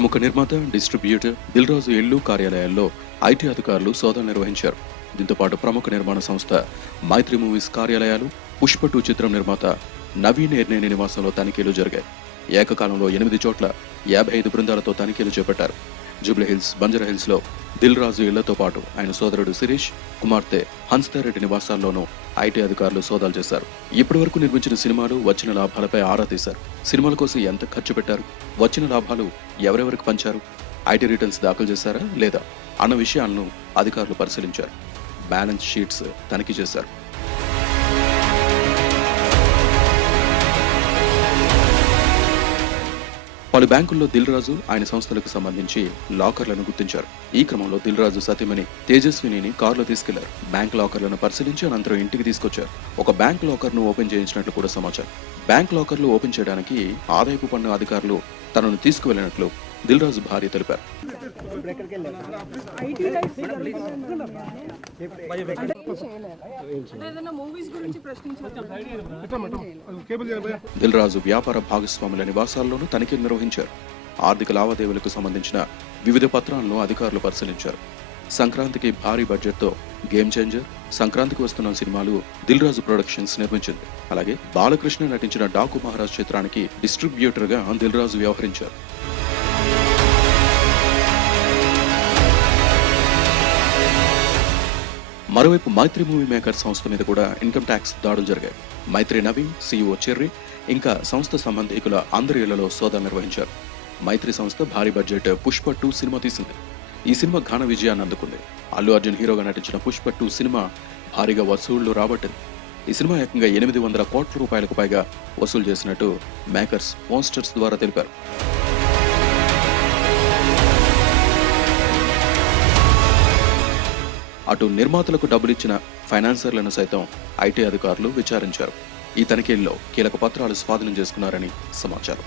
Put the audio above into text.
ప్రముఖ నిర్మాత, డిస్ట్రిబ్యూటర్ దిల్ రాజు ఇల్లు, కార్యాలయాల్లో ఐటీ అధికారులు సోదాలు నిర్వహించారు. దీంతో పాటు ప్రముఖ నిర్మాణ సంస్థ మైత్రి మూవీస్ కార్యాలయాలు, పుష్ప 2 చిత్రం నిర్మాత నవీన్ ఎర్నేని నివాసంలో తనిఖీలు జరిగాయి. ఏకకాలంలో 8 చోట్ల 55 బృందాలతో తనిఖీలు చేపట్టారు. జూబ్లీహిల్స్, బంజారాహిల్స్ లో దిల్ రాజు ఇళ్లతో పాటు ఆయన సోదరుడు శిరీష్, కుమార్తె హన్సితారెడ్డి నివాసాల్లోనూ ఐటీ అధికారులు సోదాలు చేశారు. ఇప్పటి వరకు నిర్మించిన సినిమాలు, వచ్చిన లాభాలపై ఆరా తీశారు. సినిమాల కోసం ఎంత ఖర్చు పెట్టారు, వచ్చిన లాభాలు ఎవరెవరికి పంచారు, ఐటీ రిటర్న్స్ దాఖలు చేశారా లేదా అన్న విషయాలను అధికారులు పరిశీలించారు. బ్యాలెన్స్ షీట్స్ తనిఖీ చేశారు. పలు బ్యాంకుల్లో దిల్ రాజు, ఆయన సంస్థలకు సంబంధించి లాకర్లను గుర్తించారు. ఈ క్రమంలో దిల్ రాజు సతీమణి తేజస్వినిని కారులో తీసుకెళ్లారు. బ్యాంక్ లాకర్లను పరిశీలించి అనంతరం ఇంటికి తీసుకొచ్చారు. ఒక బ్యాంక్ లాకర్ ను ఓపెన్ చేయించినట్లు కూడా సమాచారం. బ్యాంక్ లాకర్లు ఓపెన్ చేయడానికి ఆదాయపు పన్ను అధికారులు తనను తీసుకువెళ్లినట్లు దిల్ రాజు భార్య తెలిపారు. దిల్ రాజు వ్యాపార భాగస్వాముల నివాసాల్లోనూ తనిఖీలు నిర్వహించారు. ఆర్థిక లావాదేవీలకు సంబంధించిన వివిధ పత్రాలను అధికారులు పరిశీలించారు. సంక్రాంతికి భారీ బడ్జెట్ తో గేమ్ చేంజర్, సంక్రాంతికి వస్తున్న సినిమాలు దిల్ రాజు ప్రొడక్షన్స్ నిర్మించింది. అలాగే బాలకృష్ణ నటించిన డాకు మహారాజ్ చిత్రానికి డిస్ట్రిబ్యూటర్ గా దిల్ రాజు వ్యవహరించారు. మరోవైపు మైత్రి మూవీ మేకర్ సంస్థ మీద కూడా ఇన్కమ్ ట్యాక్స్ దాడులు జరిగాయి. మైత్రి నవీన్, సీఈఓ చెర్రీ ఇంకా సంస్థ సంబంధికుల అందరి ఇళ్లలో సోదాలు నిర్వహించారు. మైత్రి సంస్థ భారీ బడ్జెట్ పుష్ప 2 సినిమా తీసింది. ఈ సినిమా ఘన విజయాన్ని అందుకుంది. అల్లు అర్జున్ హీరోగా నటించిన పుష్ప 2 సినిమా భారీగా వసూళ్లు రాబట్టింది. ఈ సినిమా ఏకంగా 800 కోట్ల రూపాయలకు పైగా వసూలు చేసినట్టు మేకర్స్ పోస్టర్స్ ద్వారా తెలిపారు. అటు నిర్మాతలకు డబ్బులిచ్చిన ఫైనాన్సర్లను సైతం ఐటీ అధికారులు విచారించారు. ఈ తనిఖీల్లో కీలక పత్రాలు స్వాధీనం చేసుకున్నారని సమాచారం.